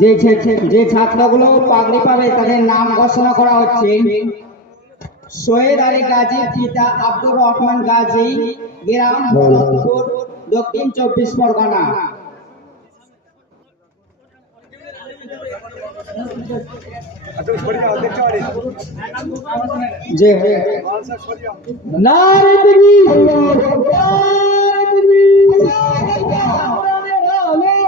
যে যে ছাত্রগুলো পাগড়ি পাবে, তাদের নাম ঘোষণা করা হচ্ছে। সৈয়দ আলী গাজী, পিতা আব্দুর রহমান গাজী, গ্রাম ভরতপুর, দক্ষিণ চব্বিশ পরগনা। যে নারে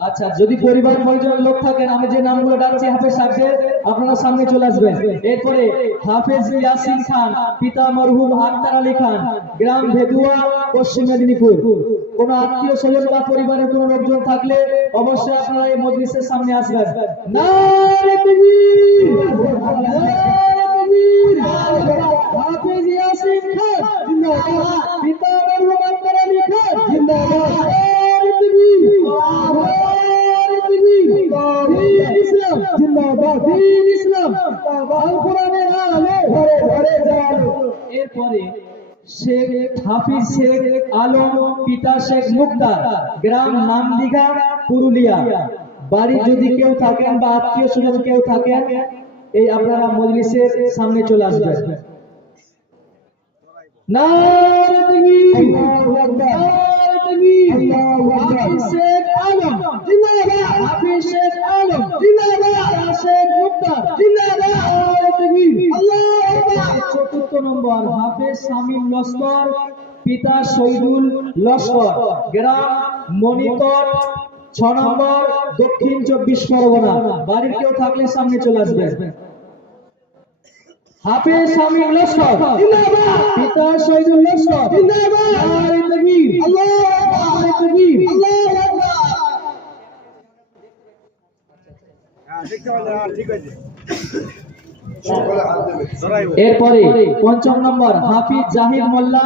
আচ্ছা যদি পরিবার পরিজন লোক থাকেন, আমি যে নামগুলো ডাকছি, হাফেজ সাহেবদের আপনারা সামনে চলে আসবেন। এরপরে হাফেজ ইয়াসিন খান, পিতা মরহুম আক্তার আলী খান, গ্রাম ভেদুয়া, পশ্চিম মেদিনীপুর। কোন আত্মীয় স্বজন বা পরিবারের কোন লোকজন থাকলে অবশ্যই আপনারা এই মজলিসের সামনে আসবেন। খান, পিতা এরপরে শেখ হাফিজ, শেখ আলম, পিতা শেখ মুক্তার গ্রাম নামদিঘা, পুরুলিয়া। বাড়ি যদি কেউ থাকেন বা আত্মীয় স্বজন কেউ থাকেন, এই আপনারা মজলিসের সামনে চলে আসবেন। জিন্দাবাদ, হাফিজ নম্বর হাফেজ শামীম লস্কর পিতা শহীদুল লস্কর। গ্রাম মণিকর ছ নম্বর দক্ষিণ চব্বিশ পরগনা। বাড়ির কেউ থাকলে সামনে চলে আসবেন হাফেজ শামীম লস্কর পিতা শহীদুল লস্কর। জিন্দাবাদ নারে এরপরে পঞ্চম নম্বর, হাফিজ জাহিদ মোল্লা,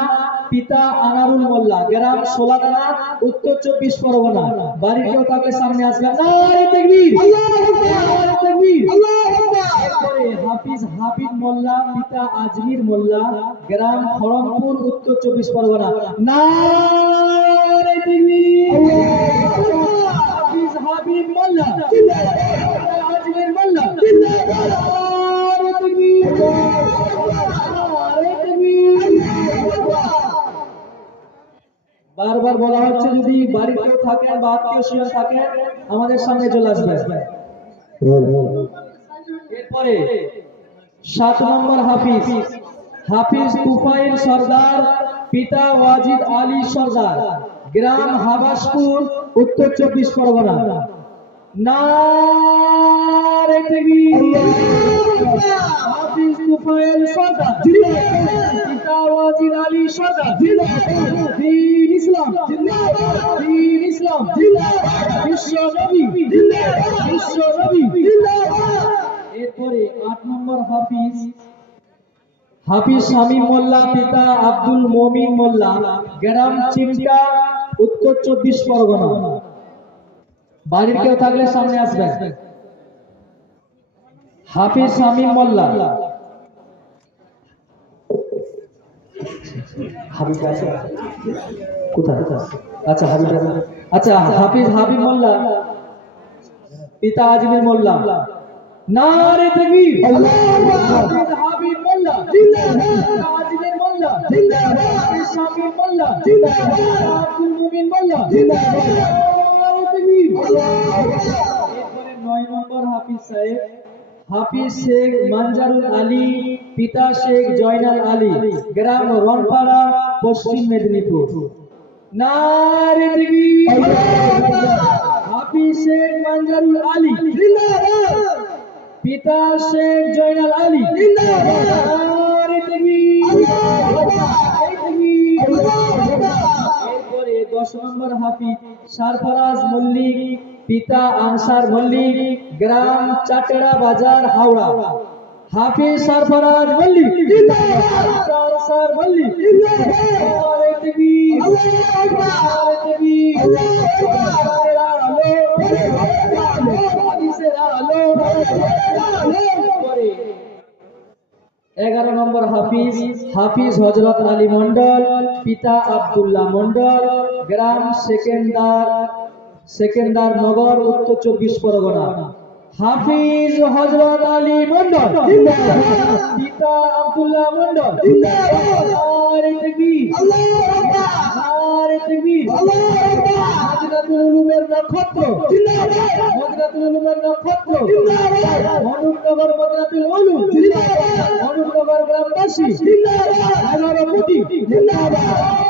পিতা আনারুল মোল্লা, গ্রাম সোলাদানা উত্তর চব্বিশ পরগনা। বাড়ির কেউ থাকলে সামনে আসবে এরপরে হাফিজ মোল্লা, পিতা আজমির মোল্লা, গ্রাম খড়মপুর উত্তর চব্বিশ পরগনা। তাকবীর! হাফিজ মোল্লা মোল্লা। বারবার বলা হচ্ছে যদি বাড়িতে থাকেন বা আত্মীয় থাকেন আমাদের সামনে চলে আসবে। এরপরে সাত নম্বর হাফিজ হাফিজ তুফাইল সর্দার পিতা ওয়াজিদ আলী সর্দার গ্রাম হাবাসপুর উত্তর চব্বিশ পরগনা। হাফিজ তুফাইল সর্দার। হাফিজ। হাফিজ শামীম মোল্লা, পিতা আব্দুল মমিন মোল্লা, গ্রাম চিমটা, উত্তর চব্বিশ পরগনা। বাড়ির কেউ থাকলে সামনে আসবে। হাফিজ শামীম মোল্লা আচ্ছা আচ্ছা শেখ মানজারুল আলী পিতা শেখ জয়নাল আলী। গ্রাম রনপাড়া পশ্চিম মেদিনীপুর। নারে হাফিজ শেখ মানজারুল আলী। পিতা শেখ জয়নাল আলী। এরপরে দশ নম্বর সারফরাজ মল্লিক পিতা আনসার মল্লিক গ্রাম চাটেড়া বাজার হাওড়া। হাফিজ সারফরাজ মল্লিক এগারো নম্বর হাফিজ হাফিজ হজরত আলী মন্ডল পিতা আব্দুল্লাহ মন্ডল গ্রাম সেকেন্দার সেকেন্দার নগর, উত্তর চব্বিশ পরগনা। হাফিজ হজরত আলী মন্ডল পিতা আব্দুল্লাহ মন্ডল। মদিনাতুল উলুমের নক্ষত্র। নক্ষত্র। তাকবীর।